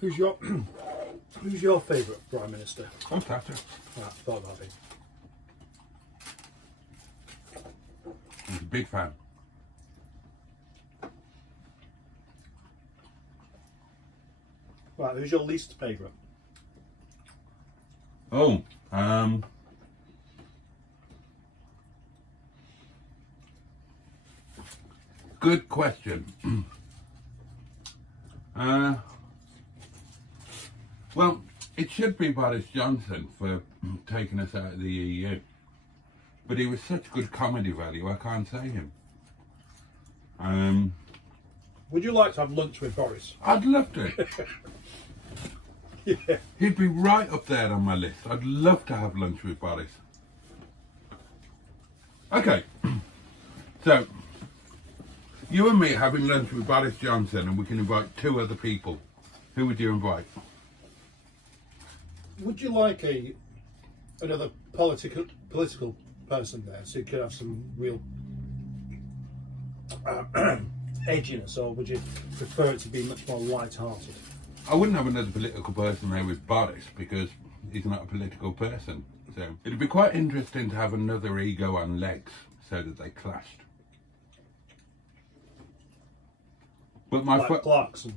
Who's your favourite Prime Minister? Oh, Thatcher. I thought that'd be. He's a big fan. Right, who's your least favourite? Oh, good question. Well, it should be Boris Johnson for taking us out of the EU. But he was such good comedy value, I can't say him. Would you like to have lunch with Boris? I'd love to. Yeah. He'd be right up there on my list. I'd love to have lunch with Boris. Okay, so you and me having lunch with Boris Johnson, and we can invite 2 other people. Who would you invite? Would you like another political person there, so you could have some real edginess, or would you prefer it to be much more light-hearted? I wouldn't have another political person there with Boris because he's not a political person. So it'd be quite interesting to have another ego on legs so that they clashed. But my Like Clarkson.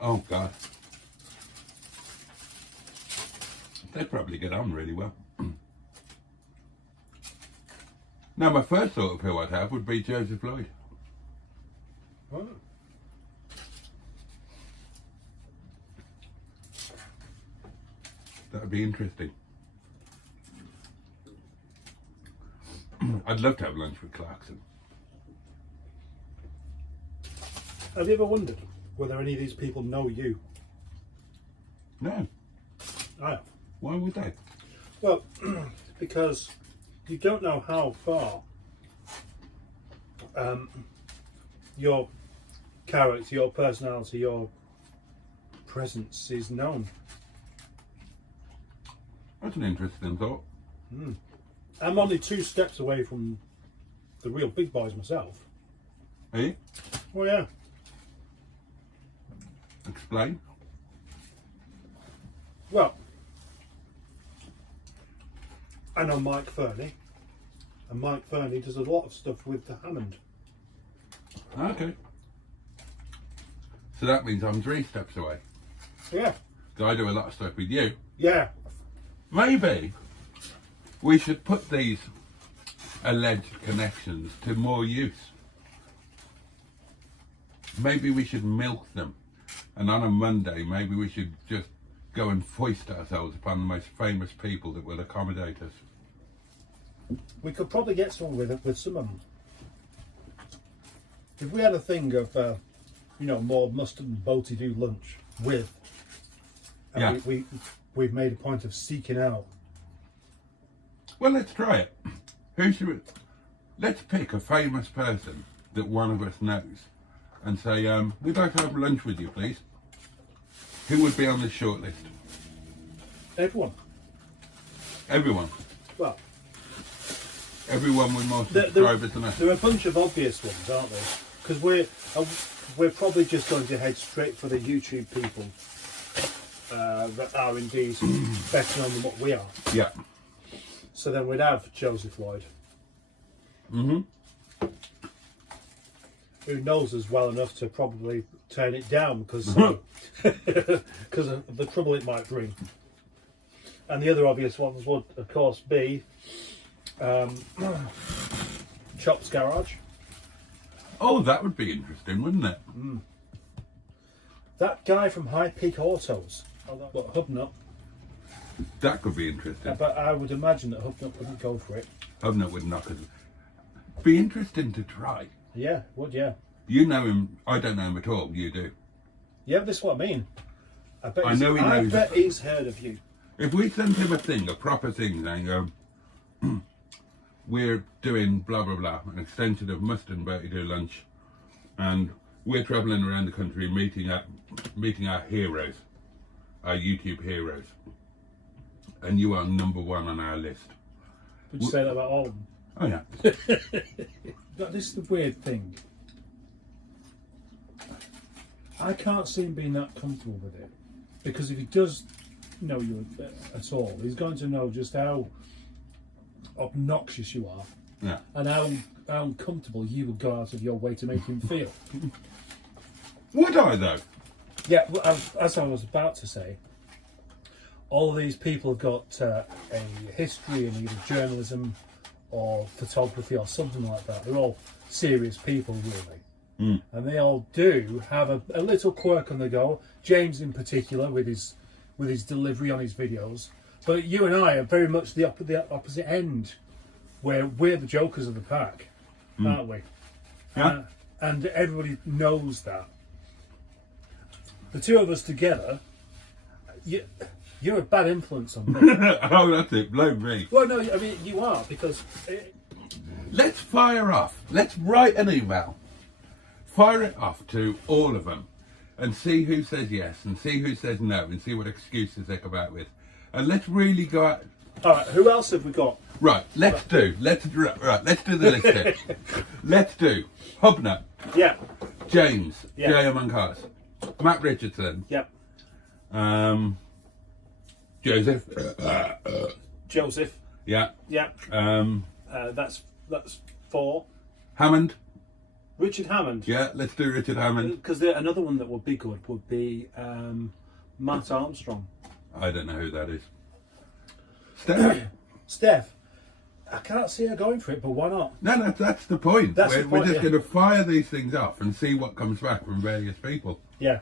Oh God, they'd probably get on really well. Now, my first thought of who I'd have would be Joseph Lloyd. Oh. That would be interesting. I'd love to have lunch with Clarkson. Have you ever wondered whether any of these people know you? No. I have. Why would they? Well, because you don't know how far your character, your personality, your presence is known. That's an interesting thought. I'm only 2 steps away from the real big boys myself. Are you? Oh yeah. Explain. Well, I know Mike Fernie, and Mike Fernie does a lot of stuff with the Hammond. Okay. So that means I'm 3 steps away. Yeah. So I do a lot of stuff with you. Yeah. Maybe we should put these alleged connections to more use. Maybe we should milk them. And on a Monday, maybe we should just go and foist ourselves upon the most famous people that will accommodate us. We could probably get someone with some of them. If we had a thing of, more mustard and boaty do lunch with, and Yeah. we've made a point of seeking out. Well, let's try it. Who should we... Let's pick a famous person that one of us knows and say, we'd like to have lunch with you, please. Who would be on this shortlist? Everyone. Everyone. Well, Everyone with more subscribers than us. there are a bunch of obvious ones, aren't there? Because we're probably just going to head straight for the YouTube people that are indeed better known than what we are. Yeah. So then we'd have Joseph Lloyd, Mm-hmm. who knows us well enough to probably turn it down because because of the trouble it might bring. And the other obvious ones would, of course, be Chop's Garage. Oh, that would be interesting, wouldn't it? That guy from High Peak Autos. What, Hubnut? That could be interesting. But I would imagine that Hubnut wouldn't go for it. Hubnut would knock us. Be interesting to try. Yeah, would, yeah. You know him. I don't know him at all. You do. Yeah, this is what I mean. I bet I know he knows. I bet he's heard of you. If we send him a thing, a proper thing, saying, we're doing blah blah blah, an extension of Mustard and Bertie Do Lunch, and we're travelling around the country meeting our heroes, our YouTube heroes, and you are number 1 on our list. Would you say that about all of them? Oh yeah. But this is the weird thing. I can't see him being that comfortable with it, because if he does know you at all, he's going to know just how obnoxious you are, Yeah. and how uncomfortable you will go out of your way to make him feel. Would I though? Yeah, well, as I was about to say, all of these people have got a history in either journalism or photography or something like that. They're all serious people, really. And they all do have a little quirk on the go. James in particular, with his delivery on his videos. But you and I are very much the opposite end, where we're the jokers of the pack, aren't we? Yeah. And everybody knows that. The two of us together, you're a bad influence on me. Oh, that's it. Blow me. Well, no, I mean, you are, because... Let's fire off. Let's write an email. Fire it off to all of them and see who says yes and see who says no and see what excuses they come out with. And let's really go out. All right, who else have we got? Right, let's do the list here. Let's do Hubnut, Yeah. James, Yeah. J. Among Us, Matt Richardson, Yep. Joseph, Joseph. yeah, Yeah. That's 4. Hammond, Richard Hammond. yeah, let's do Richard Hammond. Because another one that would be good would be Matt Armstrong. I don't know who that is. Steph? Steph. I can't see her going for it, but why not? No, that's the point. That's we're the point, just yeah. going to fire these things off and see what comes back from various people. Yeah.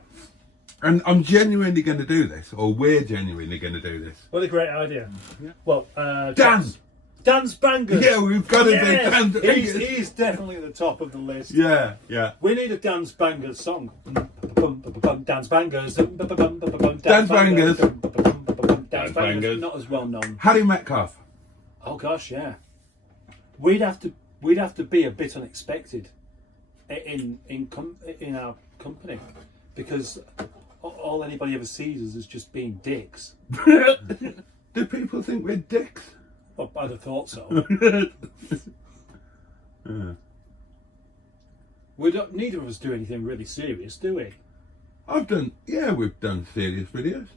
And I'm genuinely going to do this, or we're genuinely going to do this. What a great idea. Yeah. Well, Dan! Dan's Bangers. Yeah, we've got to do Yes! Dan's Bangers. He's definitely at the top of the list. Yeah, yeah. We need a Dan's Bangers song. Dan's Bangers. Dan's Bangers. Dan's Bangers. Not as well known. Harry Metcalf. Oh gosh, yeah. We'd have to be a bit unexpected in our company, because all anybody ever sees us as just being dicks. Do people think we're dicks? Well, I'd have thought so. Yeah. Neither of us do anything really serious, do we? We've done serious videos.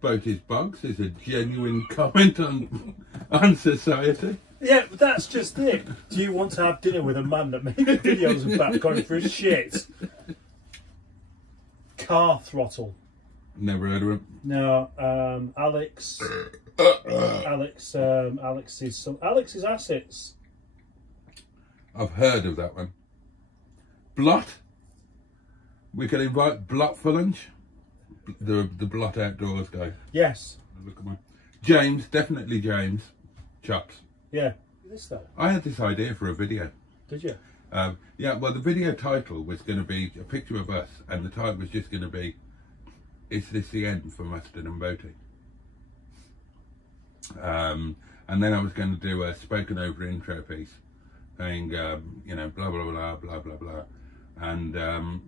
Boat is Bugs is a genuine comment on society. Yeah, but that's just it. Do you want to have dinner with a man that makes videos about going through shit? Car Throttle. Never heard of him. No, Alex. Alex's Assets. I've heard of that one. Blot. We can invite Blot for lunch. The Blot Outdoors guy. Yes. Look at mine. James, definitely James. Chops. Yeah. This though. I had this idea for a video. Did you? Yeah, well, the video title was going to be a picture of us, and the title was just going to be, "Is this the end for Mustard and Boaty?" And then I was going to do a spoken over intro piece, saying, blah blah blah blah blah blah, and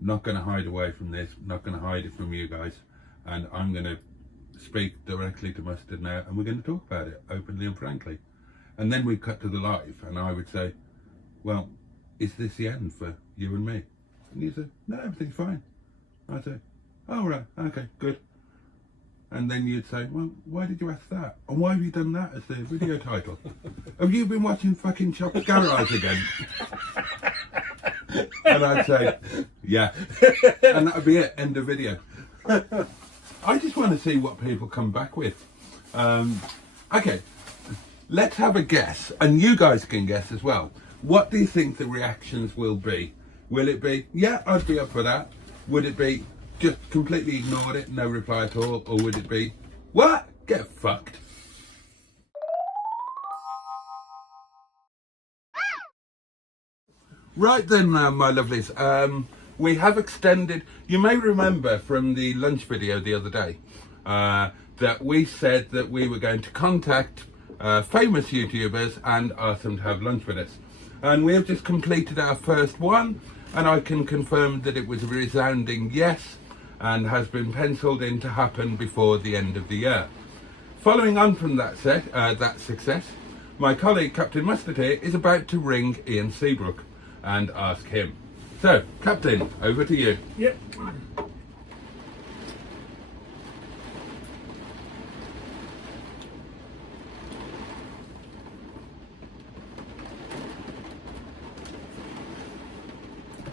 not going to hide away from this, not going to hide it from you guys, and I'm going to speak directly to Mustard now, and we're going to talk about it openly and frankly. And then we cut to the live, and I would say, "Well, is this the end for you and me?" And you say, "No, everything's fine." I'd say, "Oh, right, okay, good." And then you'd say, "Well, why did you ask that? And why have you done that as the video title? Have you been watching fucking Chop's Garage again?" And I'd say, "Yeah." And that would be it, end of video. I just want to see what people come back with. Okay, let's have a guess, and you guys can guess as well. What do you think the reactions will be? Will it be, "Yeah, I'd be up for that"? Would it be, "Just completely ignored it, no reply at all"? Or would it be, "What? Get fucked"? Right then, my lovelies, we have extended, you may remember from the lunch video the other day, that we said that we were going to contact famous YouTubers and ask them to have lunch with us. And we have just completed our first one, and I can confirm that it was a resounding yes, and has been penciled in to happen before the end of the year. Following on from that success, my colleague Captain Mustard here is about to ring Ian Seabrook and ask him. So, Captain, over to you. Yep.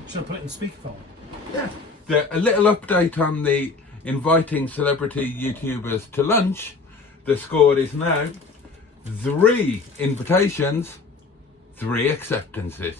Should I put it in speakerphone? Yeah. A little update on the inviting celebrity YouTubers to lunch. The score is now 3 invitations, 3 acceptances.